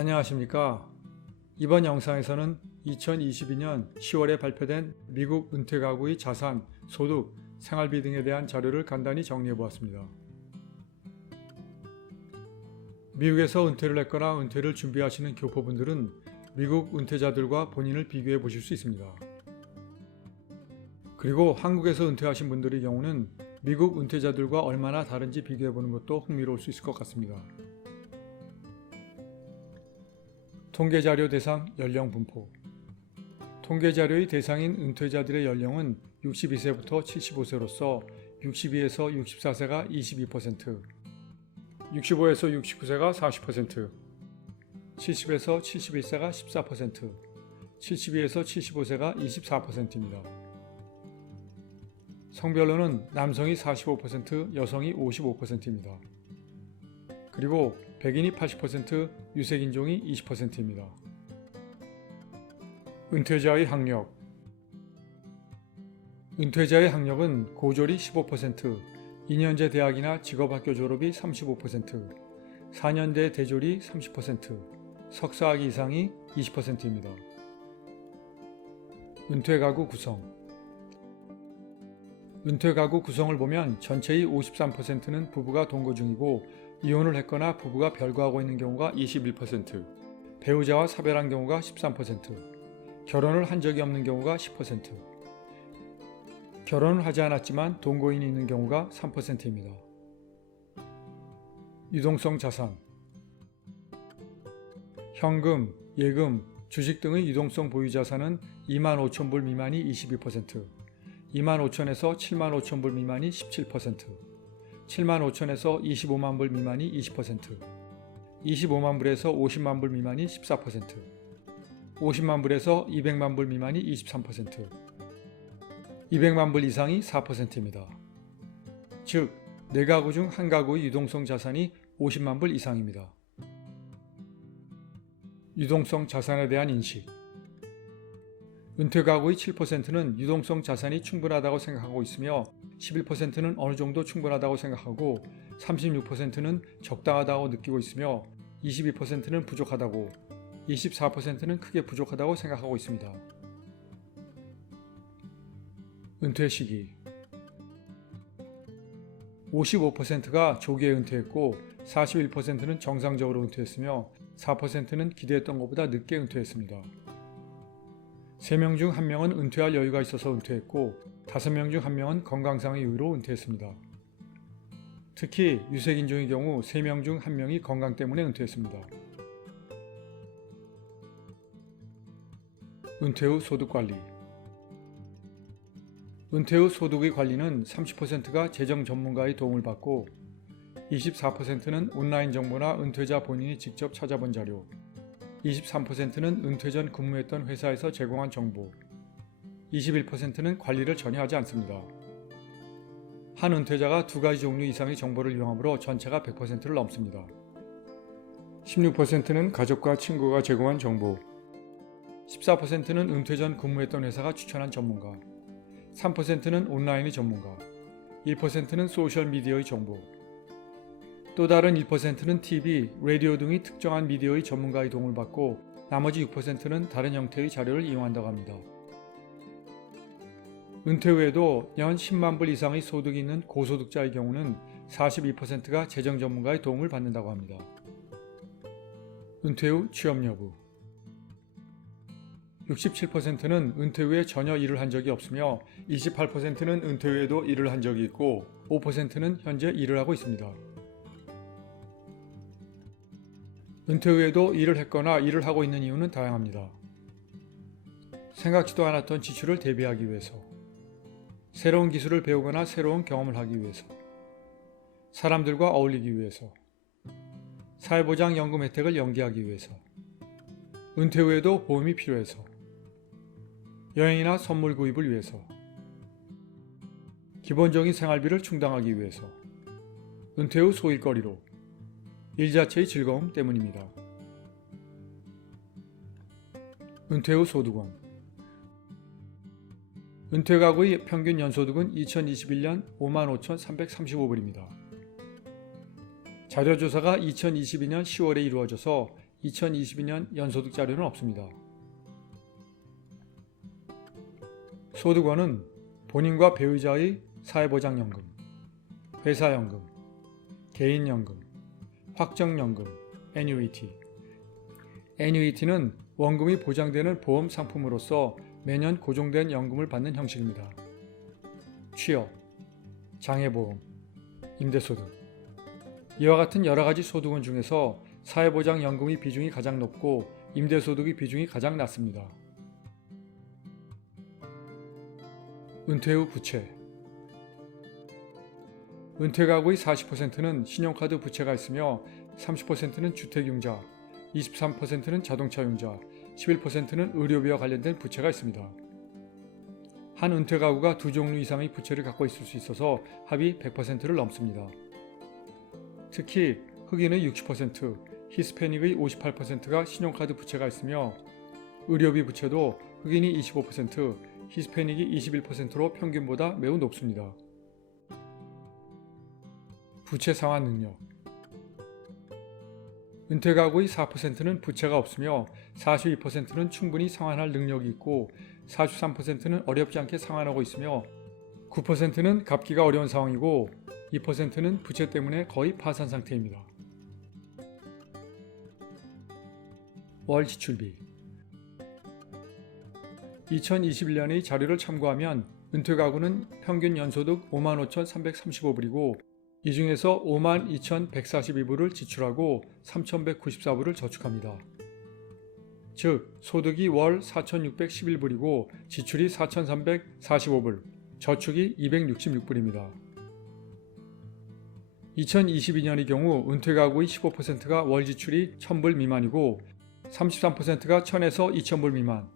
안녕하십니까. 이번 영상에서는 2022년 10월에 발표된 미국 은퇴가구의 자산, 소득, 생활비 등에 대한 자료를 간단히 정리해 보았습니다. 미국에서 은퇴를 했거나 은퇴를 준비하시는 교포분들은 미국 은퇴자들과 본인을 비교해 보실 수 있습니다. 그리고 한국에서 은퇴하신 분들의 경우는 미국 은퇴자들과 얼마나 다른지 비교해 보는 것도 흥미로울 수 있을 것 같습니다. 통계자료 대상 연령 분포. 통계자료의 대상인 은퇴자들의 연령은 62세부터 75세로서 62에서 64세가 22%, 65에서 69세가 40%, 70에서 71세가 14%, 72에서 75세가 24%입니다. 성별로는 남성이 45%, 여성이 55%입니다. 그리고 백인이 80%, 유색인종이 20%입니다. 은퇴자의 학력. 은퇴자의 학력은 고졸이 15%, 2년제 대학이나 직업학교 졸업이 35%, 4년제 대졸이 30%, 석사학위 이상이 20%입니다. 은퇴가구 구성. 은퇴가구 구성을 보면 전체의 53%는 부부가 동거 중이고 이혼을 했거나 부부가 별거하고 있는 경우가 21%, 배우자와 사별한 경우가 13%, 결혼을 한 적이 없는 경우가 10%, 결혼을 하지 않았지만 동거인이 있는 경우가 3%입니다. 유동성 자산. 현금, 예금, 주식 등의 유동성 보유 자산은 25,000불 미만이 22%, 25,000에서 75,000불 미만이 17%, 75,000에서 25만 불 미만이 20%, 25만 불에서 50만 불 미만이 14%, 50만 불에서 200만 불 미만이 23%, 200만 불 이상이 4%입니다. 즉, 4가구 중 1가구의 유동성 자산이 50만 불 이상입니다. 유동성 자산에 대한 인식. 은퇴가구의 7%는 유동성 자산이 충분하다고 생각하고 있으며 11%는 어느 정도 충분하다고 생각하고 36%는 적당하다고 느끼고 있으며 22%는 부족하다고, 24%는 크게 부족하다고 생각하고 있습니다. 은퇴 시기. 55%가 조기에 은퇴했고 41%는 정상적으로 은퇴했으며 4%는 기대했던 것보다 늦게 은퇴했습니다. 3명 중 1명은 은퇴할 여유가 있어서 은퇴했고 5명 중 1명은 건강상의 이유로 은퇴했습니다. 특히 유색인종의 경우 3명 중 1명이 건강 때문에 은퇴했습니다. 은퇴 후 소득 관리. 은퇴 후 소득의 관리는 30%가 재정 전문가의 도움을 받고 24%는 온라인 정보나 은퇴자 본인이 직접 찾아본 자료, 23%는 은퇴 전 근무했던 회사에서 제공한 정보, 21%는 관리를 전혀 하지 않습니다. 한 은퇴자가 2가지 종류 이상의 정보를 이용하므로 전체가 100%를 넘습니다. 16%는 가족과 친구가 제공한 정보, 14%는 은퇴 전 근무했던 회사가 추천한 전문가, 3%는 온라인의 전문가, 1%는 소셜미디어의 정보, 또 다른 1%는 TV, 라디오 등의 특정한 미디어의 전문가의 도움을 받고 나머지 6%는 다른 형태의 자료를 이용한다고 합니다. 은퇴 후에도 연 10만 불 이상의 소득이 있는 고소득자의 경우는 42%가 재정 전문가의 도움을 받는다고 합니다. 은퇴 후 취업 여부. 67%는 은퇴 후에 전혀 일을 한 적이 없으며 28%는 은퇴 후에도 일을 한 적이 있고 5%는 현재 일을 하고 있습니다. 은퇴 후에도 일을 했거나 일을 하고 있는 이유는 다양합니다. 생각지도 않았던 지출을 대비하기 위해서, 새로운 기술을 배우거나 새로운 경험을 하기 위해서, 사람들과 어울리기 위해서, 사회보장연금 혜택을 연기하기 위해서, 은퇴 후에도 보험이 필요해서, 여행이나 선물 구입을 위해서, 기본적인 생활비를 충당하기 위해서, 은퇴 후 소일거리로, 일 자체의 즐거움 때문입니다. 은퇴 후 소득원. 은퇴가구의 평균 연소득은 2021년 55,335불입니다. 자료조사가 2022년 10월에 이루어져서 2022년 연소득 자료는 없습니다. 소득원은 본인과 배우자의 사회보장연금, 회사연금, 개인연금, 확정연금, 애뉴이티. 애뉴이티는 원금이 보장되는 보험 상품으로서 매년 고정된 연금을 받는 형식입니다. 취업, 장애보험, 임대소득. 이와 같은 여러가지 소득원 중에서 사회보장연금의 비중이 가장 높고 임대소득의 비중이 가장 낮습니다. 은퇴 후 부채. 은퇴 가구의 40%는 신용카드 부채가 있으며 30%는 주택융자, 23%는 자동차융자, 11%는 의료비와 관련된 부채가 있습니다. 한 은퇴 가구가 두 종류 이상의 부채를 갖고 있을 수 있어서 합이 100%를 넘습니다. 특히 흑인의 60%, 히스패닉의 58%가 신용카드 부채가 있으며 의료비 부채도 흑인이 25%, 히스패닉이 21%로 평균보다 매우 높습니다. 부채 상환 능력. 은퇴 가구의 4%는 부채가 없으며 42%는 충분히 상환할 능력이 있고 43%는 어렵지 않게 상환하고 있으며 9%는 갚기가 어려운 상황이고 2%는 부채 때문에 거의 파산 상태입니다. 월 지출비. 2021년의 자료를 참고하면 은퇴 가구는 평균 연소득 55,335불이고 이 중에서 52,142불을 지출하고 3,194불을 저축합니다. 즉 소득이 월 4,611불이고 지출이 4,345불, 저축이 266불입니다. 2022년의 경우 은퇴 가구의 15%가 월 지출이 1,000불 미만이고 33%가 1,000에서 2,000불 미만,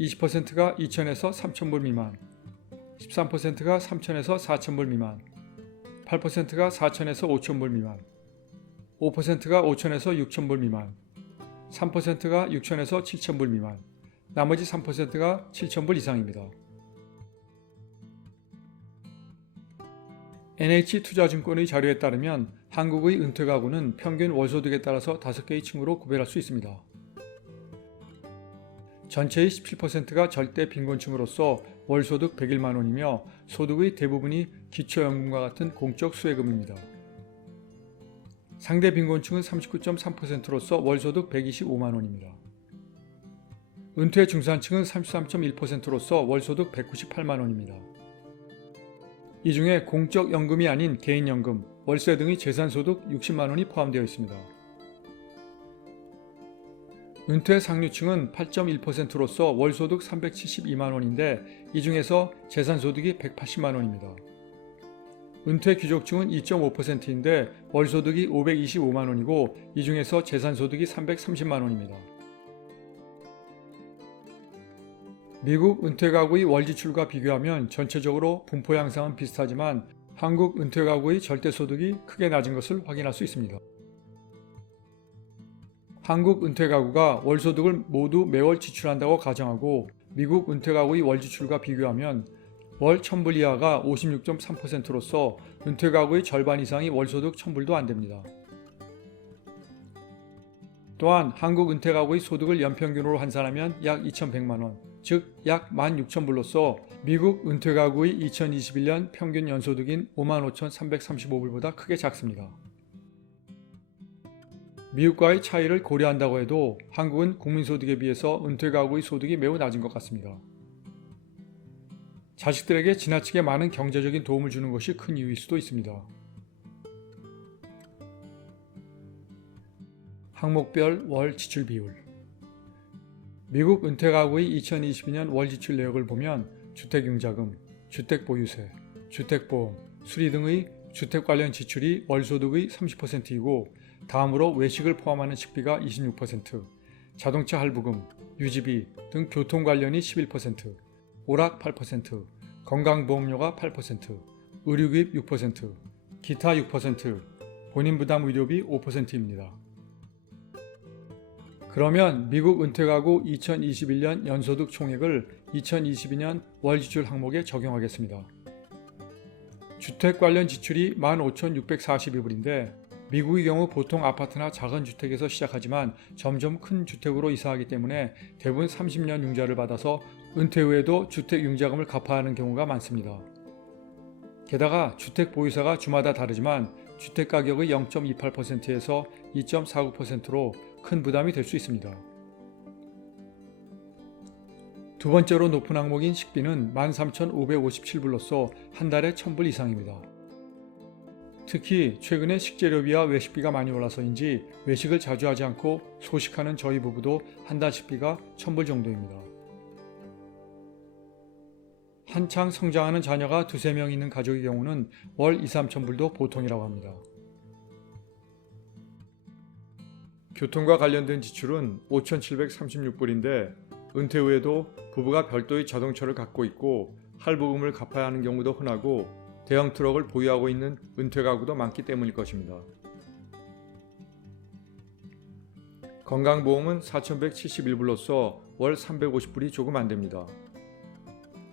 20%가 2,000에서 3,000불 미만, 13%가 3,000에서 4,000불 미만, 8%가 4,000에서 5,000불 미만, 5%가 5,000에서 6,000불 미만, 3%가 6,000에서 7,000불 미만, 나머지 3%가 7,000불 이상입니다. NH투자증권의 자료에 따르면 한국의 은퇴 가구는 평균 월소득에 따라서 5개의 층으로 구별할 수 있습니다. 전체의 17%가 절대 빈곤층으로서 월소득 101만원이며 소득의 대부분이 기초연금과 같은 공적 수혜금입니다. 상대 빈곤층은 39.3%로서 월소득 125만원입니다. 은퇴 중산층은 33.1%로서 월소득 198만원입니다. 이 중에 공적 연금이 아닌 개인연금, 월세 등의 재산소득 60만원이 포함되어 있습니다. 은퇴 상류층은 8.1%로서 월소득 372만원인데 이 중에서 재산소득이 180만원입니다. 은퇴 귀족층은 2.5%인데 월소득이 525만원이고 이 중에서 재산소득이 330만원입니다. 미국 은퇴 가구의 월지출과 비교하면 전체적으로 분포 양상은 비슷하지만 한국 은퇴 가구의 절대소득이 크게 낮은 것을 확인할 수 있습니다. 한국 은퇴 가구가 월소득을 모두 매월 지출한다고 가정하고 미국 은퇴 가구의 월지출과 비교하면 월 1,000불 이하가 56.3%로서 은퇴 가구의 절반 이상이 월소득 1,000불도 안됩니다. 또한 한국 은퇴 가구의 소득을 연평균으로 환산하면 약 2,100만원, 즉 약 16,000불로서 미국 은퇴 가구의 2021년 평균 연소득인 55,335불보다 크게 작습니다. 미국과의 차이를 고려한다고 해도 한국은 국민소득에 비해서 은퇴 가구의 소득이 매우 낮은 것 같습니다. 자식들에게 지나치게 많은 경제적인 도움을 주는 것이 큰 이유일 수도 있습니다. 항목별 월 지출 비율. 미국 은퇴 가구의 2022년 월 지출 내역을 보면 주택융자금, 주택보유세, 주택보험, 수리 등의 주택 관련 지출이 월소득의 30%이고 다음으로 외식을 포함하는 식비가 26%, 자동차 할부금, 유지비 등 교통 관련이 11%, 오락 8%, 건강보험료가 8%, 의료기입 6%, 기타 6%, 본인부담 의료비 5%입니다. 그러면 미국 은퇴 가구 2021년 연소득 총액을 2022년 월지출 항목에 적용하겠습니다. 주택 관련 지출이 15,642불인데 미국의 경우 보통 아파트나 작은 주택에서 시작하지만 점점 큰 주택으로 이사하기 때문에 대부분 30년 융자를 받아서 은퇴 후에도 주택 융자금을 갚아야 하는 경우가 많습니다. 게다가 주택 보유사가 주마다 다르지만 주택 가격의 0.28%에서 2.49%로 큰 부담이 될 수 있습니다. 두 번째로 높은 항목인 식비는 13,557불로서 한 달에 1,000불 이상입니다. 특히 최근에 식재료비와 외식비가 많이 올라서인지 외식을 자주 하지 않고 소식하는 저희 부부도 한 달 식비가 1,000불 정도입니다. 한창 성장하는 자녀가 두세 명 있는 가족의 경우는 월 2,~3,000불도 보통이라고 합니다. 교통과 관련된 지출은 5,736불인데 은퇴 후에도 부부가 별도의 자동차를 갖고 있고 할부금을 갚아야 하는 경우도 흔하고 대형 트럭을 보유하고 있는 은퇴 가구도 많기 때문일 것입니다. 건강보험은 4,171불로서 월 350불이 조금 안 됩니다.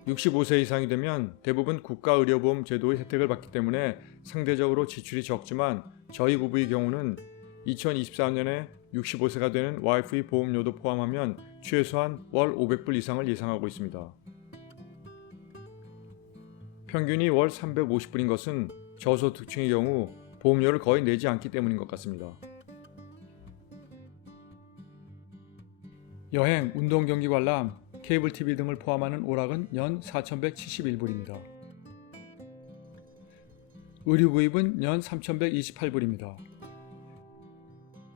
65세 이상이 되면 대부분 국가의료보험 제도의 혜택을 받기 때문에 상대적으로 지출이 적지만 저희 부부의 경우는 2024년에 65세가 되는 와이프의 보험료도 포함하면 최소한 월 500불 이상을 예상하고 있습니다. 평균이 월 350불인 것은 저소득층의 경우 보험료를 거의 내지 않기 때문인 것 같습니다. 여행, 운동 경기 관람, 케이블 TV 등을 포함하는 오락은 연 4,171불입니다. 의류 구입은 연 3,128불입니다.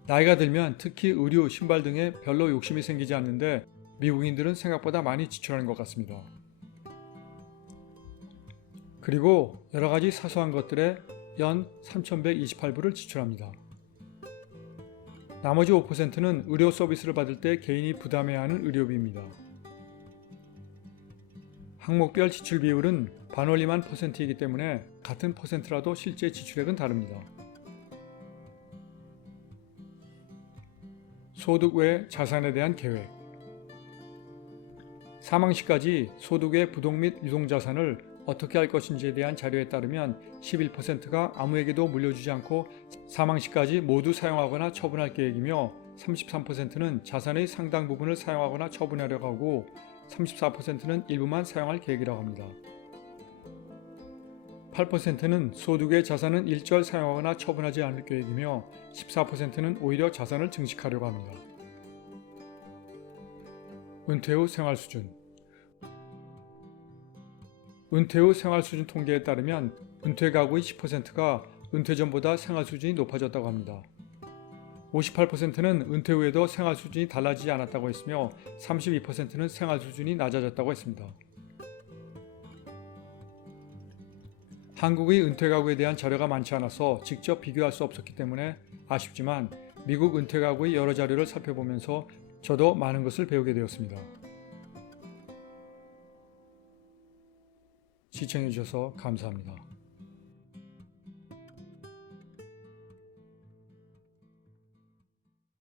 나이가 들면 특히 의류, 신발 등에 별로 욕심이 생기지 않는데 미국인들은 생각보다 많이 지출하는 것 같습니다. 그리고 여러가지 사소한 것들에 연 3,128불을 지출합니다. 나머지 5%는 의료 서비스를 받을 때 개인이 부담해야 하는 의료비입니다. 항목별 지출 비율은 반올림한 퍼센트이기 때문에 같은 퍼센트라도 실제 지출액은 다릅니다. 소득 외 자산에 대한 계획. 사망 시까지 소득 외 부동 및 유동자산을 어떻게 할 것인지에 대한 자료에 따르면 11%가 아무에게도 물려주지 않고 사망 시까지 모두 사용하거나 처분할 계획이며 33%는 자산의 상당 부분을 사용하거나 처분하려고 하고 34%는 일부만 사용할 계획이라고 합니다. 8%는 소득의 자산은 일절 사용하거나 처분하지 않을 계획이며 14%는 오히려 자산을 증식하려고 합니다. 은퇴 후 생활 수준. 은퇴 후 생활 수준 통계에 따르면 은퇴 가구의 10%가 은퇴 전보다 생활 수준이 높아졌다고 합니다. 58%는 은퇴 후에도 생활 수준이 달라지지 않았다고 했으며 32%는 생활 수준이 낮아졌다고 했습니다. 한국의 은퇴 가구에 대한 자료가 많지 않아서 직접 비교할 수 없었기 때문에 아쉽지만 미국 은퇴 가구의 여러 자료를 살펴보면서 저도 많은 것을 배우게 되었습니다. 시청해 주셔서 감사합니다.